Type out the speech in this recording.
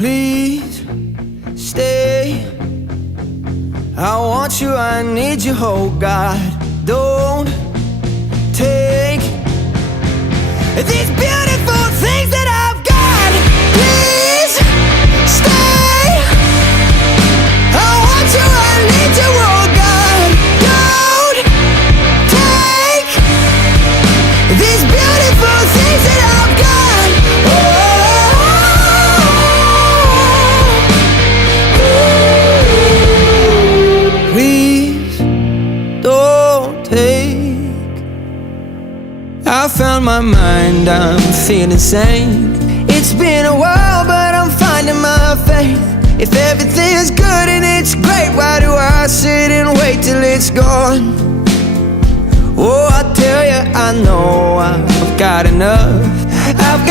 Please stay. I want you, I need you, oh God. Don't take these beautiful things that I've got. Please stay. I want you, I need you, oh God. Don't take these beautiful things that I've got. Please don't take. I found my mind, I'm feeling sane. It's been a while, but I'm finding my faith. If everything's good and it's great, why do I sit and wait till it's gone? Oh, I tell you, I know I've got enough. I've got